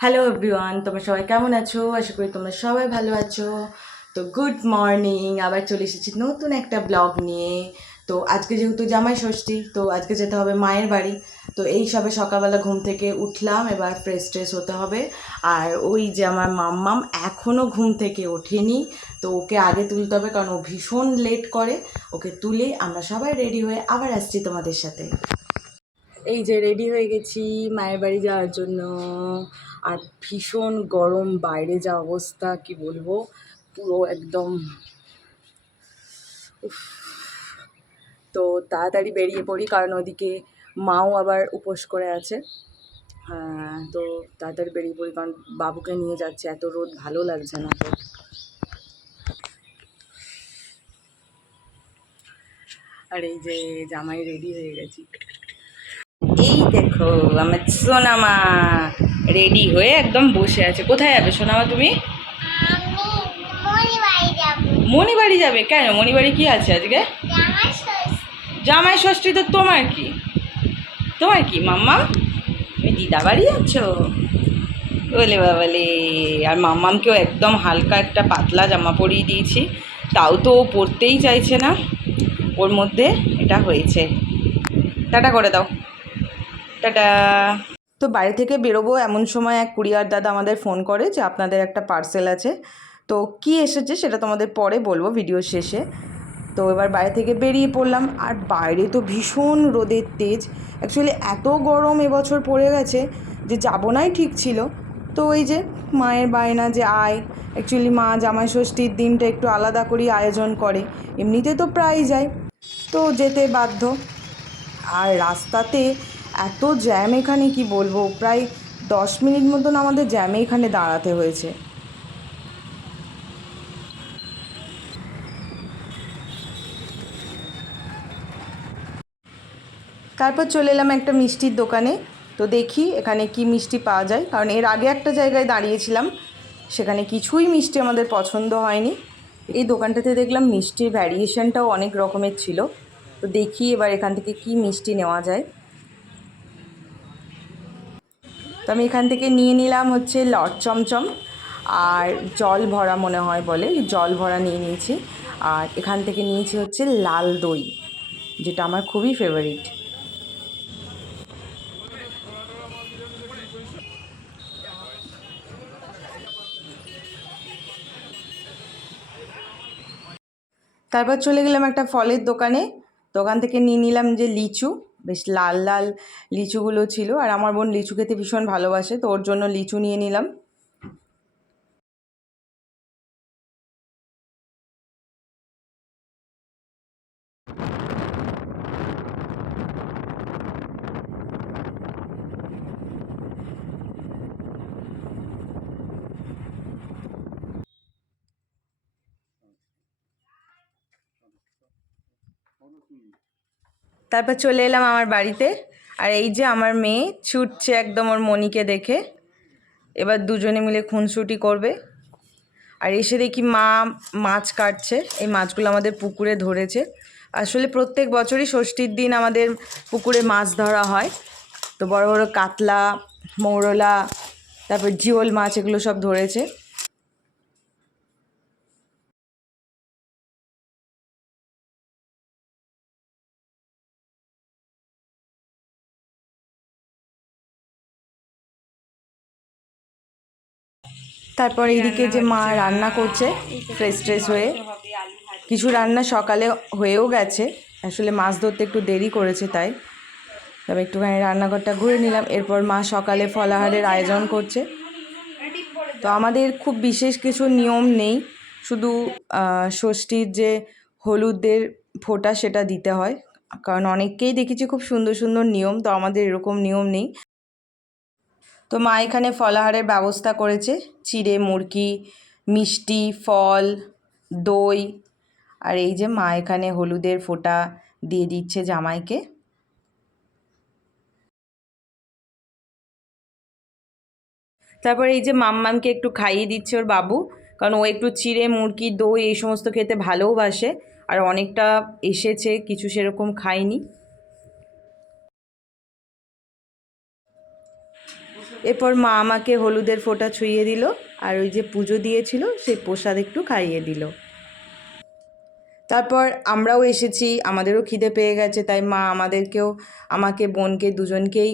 Hello everyone, তোমরা সবাই কেমন আছো? আশা করি তোমরা সবাই ভালো আছো। তো গুড মর্নিং, আবার চলে এসেছি নতুন একটা ব্লগ নিয়ে। তো আজকে যেহেতু জামাই ষষ্ঠী, তো আজকে যেতে হবে মায়ের বাড়ি। তো এই সবে সকালবেলা ঘুম থেকে উঠলাম, এবার ফ্রেশ ট্রেশ হতে হবে। আর ওই যে আমার মাম্মাম এখনও ঘুম থেকে ওঠেনি, তো ওকে আগে তুলতে হবে কারণ ও ভীষণ লেট করে। ওকে তুলে আমরা সবাই রেডি হয়ে আবার আসছি তোমাদের সাথে। এই যে রেডি হয়ে গেছি মায়ের বাড়ি যাওয়ার জন্য। আর ভীষণ গরম, বাইরে যা অবস্থা কি বলবো, পুরো একদম উফ। তো তাড়াতাড়ি বেরিয়ে পড়ি কারণ ওদিকে মাও আবার উপোস করে আছে। হ্যাঁ, তো তাড়াতাড়ি বেরিয়ে পড়ি কারণ বাবুকে নিয়ে যাচ্ছে, এত রোদ ভালো লাগছে না। তো আর এই যে জামাই রেডি হয়ে গেছি। এই দেখো আমার সোনামা রেডি হয়ে একদম বসে আছে। কোথায় যাবে সোনামা তুমি? মণিবাড়ি যাবে? কেন, মণিবাড়ি কি আছে আজকে? জামাই ষষ্ঠী। তো তোমার কি, তোমার কি মাম্মা, তুমি দিদা বাড়ি যাচ্ছ? বলে বাবালে। আর মাম্মামকেও একদম হালকা একটা পাতলা জামা পরিয়ে দিয়েছি, তাও তো ও পরতেই চাইছে না। ওর মধ্যে এটা হয়েছে। টাটা করে দাও, টাটা। তো বাড়ি থেকে বেরোবো এমন সময় এক কুরিয়ার দাদা আমাদের ফোন করে যে আপনাদের একটা পার্সেল আছে। তো কি এসেছে সেটা তোমাদের পরে বলবো ভিডিও শেষে। তো এবার বাইরে থেকে বেরিয়ে পড়লাম, আর বাইরে তো ভীষণ রোদের তেজ। অ্যাকচুয়ালি এত গরম এবছর পড়ে গেছে যে যাবো নাই ঠিক ছিল। তো ওই যে মায়ের বায়না যে আয়, অ্যাকচুয়ালি মা জামাই ষষ্ঠীর দিনটা একটু আলাদা করেই আয়োজন করে, এমনিতে তো প্রায় যায়, তো যেতে বাধ্য। আর রাস্তাতে এত জ্যাম, এখানে কি বলবো, প্রায় 10 মিনিট মতন আমাদের জ্যামে এখানে দাঁড়াতে হয়েছে। তারপর চলে এলাম একটা মিষ্টির দোকানে। তো দেখি এখানে কি মিষ্টি পাওয়া যায়, কারণ এর আগে একটা জায়গায় দাঁড়িয়েছিলাম, সেখানে কিছুই মিষ্টি আমাদের পছন্দ হয়নি। এই দোকানটাতে দেখলাম মিষ্টির ভ্যারিয়েশনটাও অনেক রকমের ছিল। তো দেখি এবার এখান থেকে কি মিষ্টি নেওয়া যায়। তো আমি এখান থেকে নিয়ে নিলাম হচ্ছে লট চমচম, আর জল ভরা মনে হয় বলে, জল ভরা নিয়ে নিয়েছি। আর এখান থেকে নিয়েছি হচ্ছে লাল দই, যেটা আমার খুবই ফেভারিট। তারপর চলে গেলাম একটা ফলের দোকানে। দোকান থেকে নিয়ে নিলাম যে লিচু, বেশ লাল লাল লিচুগুলো ছিল, আর আমার বোন লিচু খেতে ভীষণ ভালোবাসে, তো ওর জন্য লিচু নিয়ে নিলাম। তারপর চলে এলাম আমার বাড়িতে। আর এই যে আমার মেয়ে ছুটছে একদম ওর মনিকে দেখে, এবার দুজনে মিলে খুনসুটি করবে। আর এসে দেখি মা মাছ কাটছে, এই মাছগুলো আমাদের পুকুরে ধরেছে। আসলে প্রত্যেক বছরই ষষ্ঠীর দিন আমাদের পুকুরে মাছ ধরা হয়। তো বড় বড় কাতলা, মৌরলা, তারপর জিওল মাছ, এগুলো সব ধরেছে। তারপর এইদিকে যে মা রান্না করছে ফ্রেশ ট্রেশ হয়ে, কিছু রান্না সকালে হয়েও গেছে, আসলে মাছ ধরতে একটু দেরি করেছে তাই। তবে একটুখানি রান্নাঘরটা ঘুরে নিলাম। এরপর মা সকালে ফলাহারের আয়োজন করছে। তো আমাদের খুব বিশেষ কিছু নিয়ম নেই, শুধু ষষ্ঠীর যে হলুদের ফোঁটা সেটা দিতে হয়, কারণ অনেককেই দেখেছি খুব সুন্দর সুন্দর নিয়ম, তো আমাদের এরকম নিয়ম নেই। তো মা এখানে ফলাহারের ব্যবস্থা করেছে, চিড়ে মুরকি, মিষ্টি, ফল, দই। আর এই যে মা এখানে হলুদের ফোঁটা দিয়ে দিচ্ছে জামাইকে। তারপর এই যে মাম্মামকে একটু খাইয়ে দিচ্ছে ওর বাবু, কারণ ও একটু চিড়ে মুরকি দই এই সমস্ত খেতে ভালোবাসে, আর অনেকটা এসেছে, কিছু সেরকম খায়নি। এরপর মা আমাকে হলুদের ফোঁটা ছুঁয়ে দিল, আর ওই যে পুজো দিয়েছিল সেই প্রসাদ একটু খাইয়ে দিল। তারপর আমরাও এসেছি, আমাদেরও খিদে পেয়ে গেছে, তাই মা আমাকে বোনকে দুজনকেই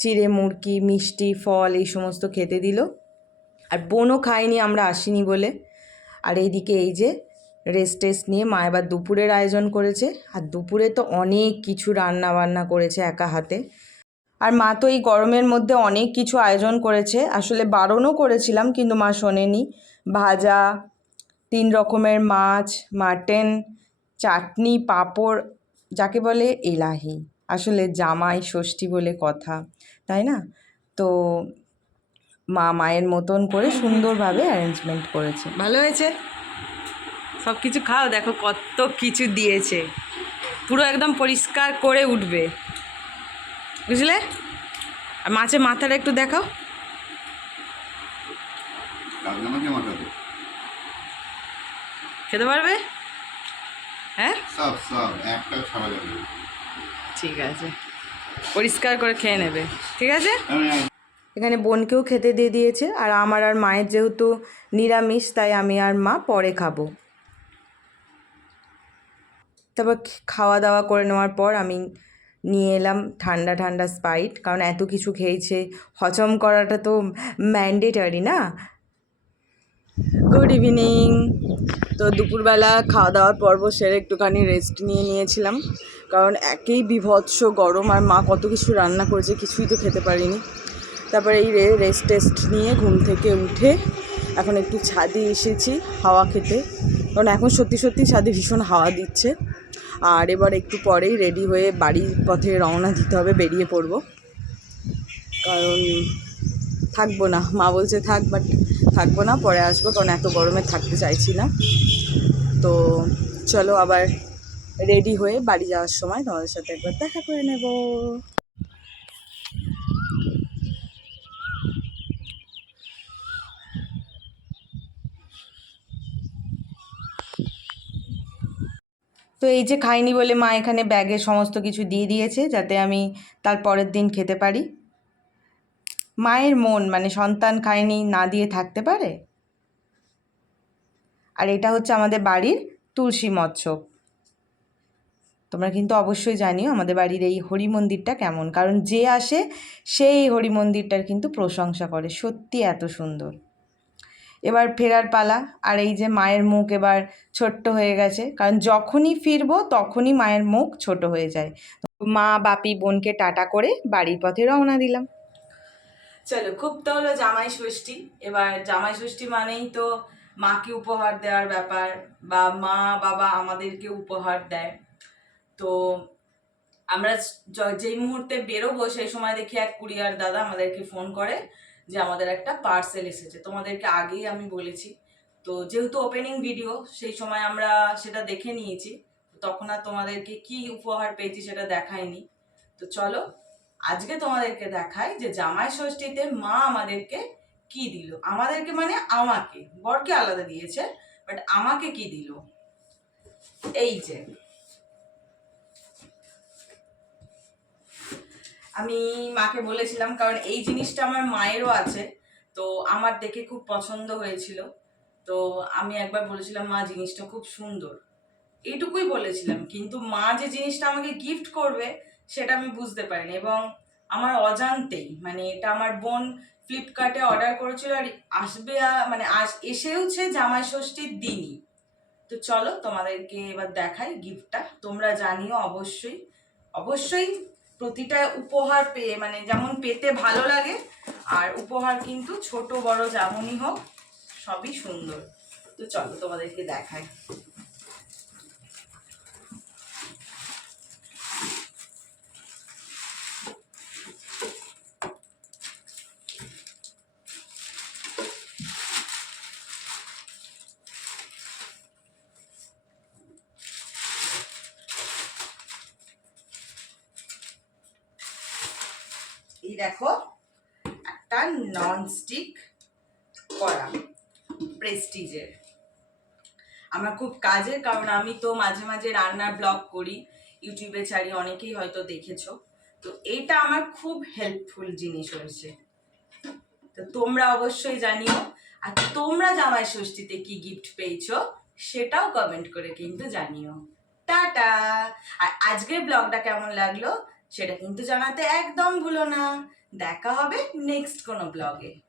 চিড়ে মুড়কি, মিষ্টি, ফল এই সমস্ত খেতে দিল। আর বোনও খায়নি আমরা আসিনি বলে। আর এইদিকে এই যে রেস্ট নিয়ে মা এবার দুপুরের আয়োজন করেছে। আর দুপুরে তো অনেক কিছু রান্না বান্না করেছে একা হাতে। আর মা তো এই গরমের মধ্যে অনেক কিছু আয়োজন করেছে, আসলে বারণও করেছিলাম কিন্তু মা শোনেনি। ভাজা, 3 রকমের মাছ, মাটন, চাটনি, পাঁপড়, যাকে বলে এলাহি। আসলে জামাই ষষ্ঠী বলে কথা, তাই না? তো মায়ের মতন করে সুন্দরভাবে অ্যারেঞ্জমেন্ট করেছে। ভালো হয়েছে, সব কিছু খাও, দেখো কত কিছু দিয়েছে, পুরো একদম পরিষ্কার করে উঠবে, বুঝলে? আর মাছের মাথাটা একটু দেখাও। খেতে পারবে? হ্যাঁ, সব সব একটা ছাড়া যাবে। ঠিক আছে, পরিষ্কার করে খেয়ে নেবে, ঠিক আছে? এখানে বোনকেও খেতে দিয়ে দিয়েছে। আর আমার আর মায়ের যেহেতু নিরামিষ, তাই আমি আর মা পরে খাবো। তারপর খাওয়া দাওয়া করে নেওয়ার পর আমি নিয়ে এলাম ঠান্ডা ঠান্ডা স্প্রাইট, কারণ এত কিছু খেয়েছে, হজম করাটা তো ম্যান্ডেটারি না। Good evening. তো দুপুরবেলা খাওয়া দাওয়ার পর্ব সেরে একটুখানি রেস্ট নিয়েছিলাম, কারণ একেই বিভৎস গরম, আর মা কত কিছু রান্না করেছে, কিছুই তো খেতে পারিনি। তারপরে এই রেস্ট নিয়ে ঘুম থেকে উঠে এখন একটু ছাদে এসেছি হাওয়া খেতে, কারণ এখন সত্যি সত্যি ছাদে ভীষণ হাওয়া দিচ্ছে। আর এবার একটু পরেই রেডি হয়ে বাড়ির পথে রওনা দিতে হবে, বেরিয়ে পড়ব, কারণ থাকবো না। মা বলছে থাক, বাট থাকবো না, পরে আসবো, কারণ এত গরমে থাকতে চাইছি না। তো চলো আবার রেডি হয়ে বাড়ি যাওয়ার সময় তোমাদের সাথে একবার দেখা করে নেব। তো এই যে খাইনি বলে মা এখানে ব্যাগে সমস্ত কিছু দিয়ে দিয়েছে, যাতে আমি তার পরের দিন খেতে পারি। মায়ের মন, মানে সন্তান খায়নি না দিয়ে থাকতে পারে? আর এটা হচ্ছে আমাদের বাড়ির তুলসী মৎস্য। তোমরা কিন্তু অবশ্যই জানিও আমাদের বাড়ির এই হরি মন্দিরটা কেমন, কারণ যে আসে সেই হরি মন্দিরটার কিন্তু প্রশংসা করে, সত্যি এত সুন্দর। এবার ফেরার পালা। আর এই যে মায়ের মুখ এবার ছোট্ট হয়ে গেছে, কারণ যখনই ফিরবো তখনই মায়ের মুখ ছোট হয়ে যায়। মা, বাপি, বোনকে টাটা করে বাড়ির পথে রওনা দিলাম। চলো, খুব তো হলো জামাই ষষ্ঠী। এবার জামাই ষষ্ঠী মানেই তো মাকে উপহার দেওয়ার ব্যাপার, বা মা বাবা আমাদেরকে উপহার দেয়। তো আমরা যেই মুহূর্তে বেরোবো সেই সময় দেখি এক কুরিয়ার দাদা আমাদেরকে ফোন করে যে আমাদের একটা পার্সেল এসেছে। তোমাদেরকে আগেই আমি বলেছি, তো যেহেতু ওপেনিং ভিডিও, সেই সময় আমরা সেটা দেখে নিয়েছি, তখন আর তোমাদেরকে কি উপহার পেয়েছি সেটা দেখাইনি। তো চলো আজকে তোমাদেরকে দেখাই যে জামাই ষষ্ঠীতে মা আমাদেরকে কি দিল। আমাদেরকে মানে আমাকে, বরকে আলাদা দিয়েছে, বাট আমাকে কি দিল। এই যে আমি মাকে বলেছিলাম, কারণ এই জিনিসটা আমার মায়েরও আছে, তো আমার দেখে খুব পছন্দ হয়েছিল। তো আমি একবার বলেছিলাম মা জিনিসটা খুব সুন্দর, এইটুকুই বলেছিলাম, কিন্তু মা যে জিনিসটা আমাকে গিফট করবে সেটা আমি বুঝতে পারিনি। এবং আমার অজান্তেই, মানে এটা আমার বোন ফ্লিপকার্টে অর্ডার করেছিল, আর আসবে মানে এসেওছে জামাই ষষ্ঠীর দিনই। তো চলো তোমাদেরকে এবার দেখাই গিফটটা, তোমরা জানিও অবশ্যই। অবশ্যই প্রতিটা উপহার পেয়ে, মানে যেমন পেতে ভালো লাগে, আর উপহার কিন্তু ছোট বড় যেমনই হোক সবই সুন্দর। তো চলো তোমাদেরকে দেখাই। এই দেখো, একটা ননস্টিক কড়া, প্রেস্টিজের। আমার খুব কাজের, কারণ আমি তো মাঝে মাঝে রান্নার ব্লগ করি, ইউটিউবে ছাড়ি, অনেকেই হয়তো দেখেছো। তো এইটা আমার খুব হেল্পফুল জিনিস হয়েছে। তো তোমরা অবশ্যই জানিও, আর তোমরা জামাই ষষ্ঠীতে কি গিফট পেয়েছো সেটাও কমেন্ট করে কিন্তু জানিও। টাটা। আর আজকের ব্লগটা কেমন লাগলো সেটা কিন্তু জানাতে একদম ভুলো না। দেখা হবে নেক্সট কোনো ব্লগে।